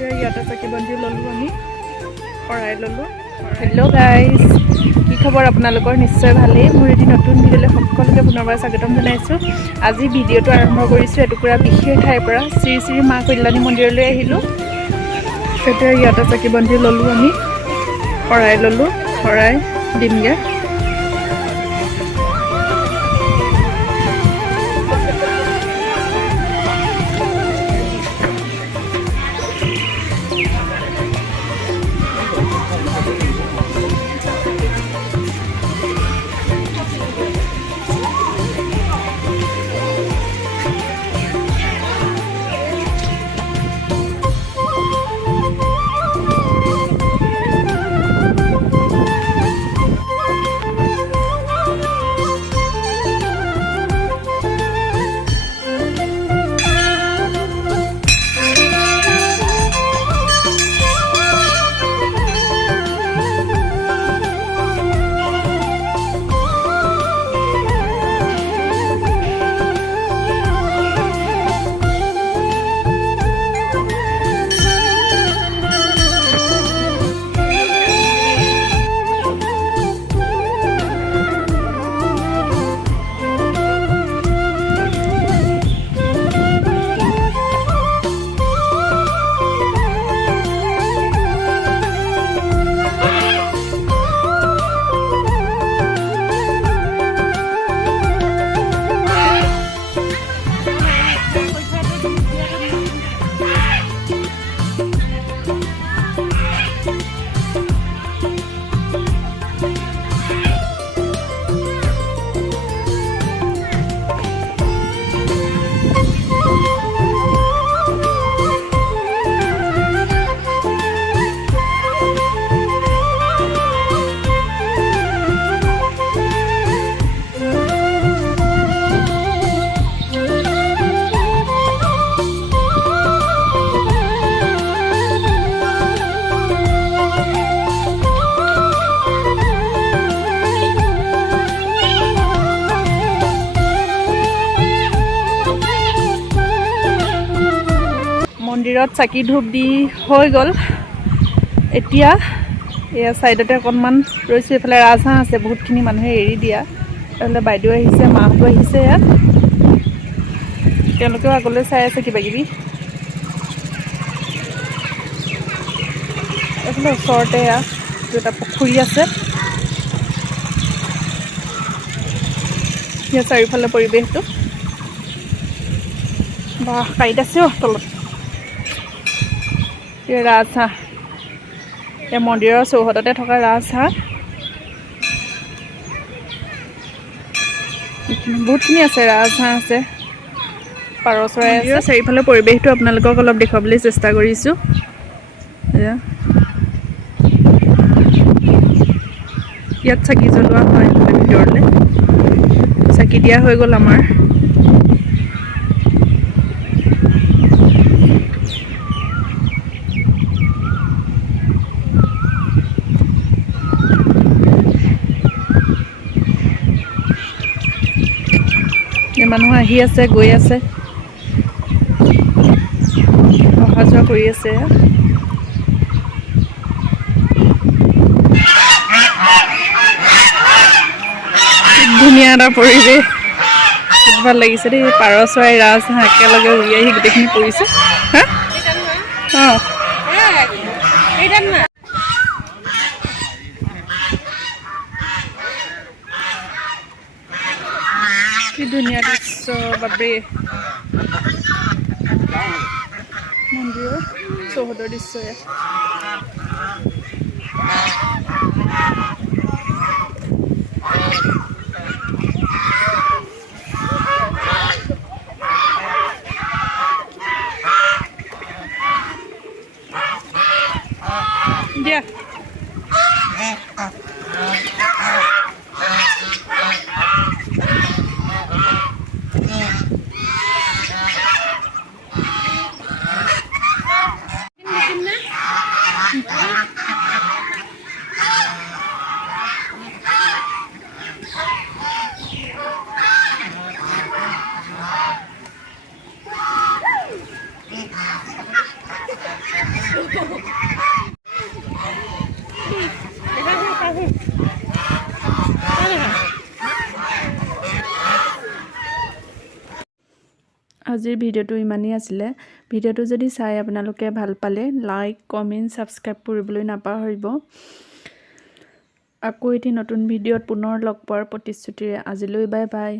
এতিয়া ইয়াতে চাকি বন্তি ল'লোঁ আমি শৰাই ল'লোঁ। হেল্ল' গাইজ, কি খবৰ আপোনালোকৰ? নিশ্চয় ভালেই। মোৰ এটি নতুন ভিডিঅ'লৈ সকলোকে পুনৰবাৰ স্বাগতম জনাইছোঁ। আজি ভিডিঅ'টো আৰম্ভ কৰিছোঁ এটুকুৰা বিশেষ ঠাইৰ পৰা। শ্ৰী শ্ৰী মা কল্যাণী মন্দিৰলৈ আহিলোঁ। এতিয়া ইয়াতে চাকি বন্তি ল'লোঁ আমি শৰাই ল'লোঁ, শৰাই দিমগৈ। মন্দিৰত চাকি ধূপ দি হৈ গ'ল। এতিয়া এয়া ছাইডতে অকণমান ৰৈছোঁ। এইফালে ৰাজহাঁহ আছে, বহুতখিনি মানুহে এৰি দিয়া। এইফালে বাইদেউ আহিছে, মাহঁতো আহিছে ইয়াত। তেওঁলোকেও আগলৈ চাই আছে কিবা কিবি। এইফালে ওচৰতে এটা পুখুৰী আছে। ইয়াৰ চাৰিওফালে পৰিৱেশটো বাহ, কাঁইট আছে তলত। ৰাজহাঁহ, এই মন্দিৰৰ চৌহদতে থকা ৰাজহাঁহ বহুতখিনি আছে। ৰাজহাঁহ আছে, পাৰ চৰাই আছে। চাৰিওফালে পৰিৱেশটো আপোনালোকক অলপ দেখুৱাবলৈ চেষ্টা কৰিছোঁ। ইয়াত চাকি জ্বলোৱা হয় ভিতৰলৈ। চাকি দিয়া হৈ গ'ল আমাৰ। মানুহ আহি আছে, গৈ আছে, অহা যোৱা কৰি আছে। ধুনীয়া এটা পৰিৱেশ, বহুত ভাল লাগিছে দেই। পাৰ চৰাই, ৰাজহাঁহ একেলগে উৰি আহি গোটেইখিনি পৰিছে। অঁ, কি ধুনীয়া দৃশ্য বাপৰে। মন্দিৰৰ চৌহদৰ দৃশ্য ইয়াত। দিয়া আজিৰ ভিডিঅ'টো ইমানেই আছিলে। ভিডিঅ'টো যদি চাই আপোনালোকে ভাল পালে লাইক কমেণ্ট ছাবস্ক্ৰাইব কৰিবলৈ নাপাহৰিব। আকৌ এটি নতুন ভিডিঅ'ত পুনৰ লগ পোৱাৰ প্ৰতিশ্ৰুতিৰে আজিলৈ বাই বাই।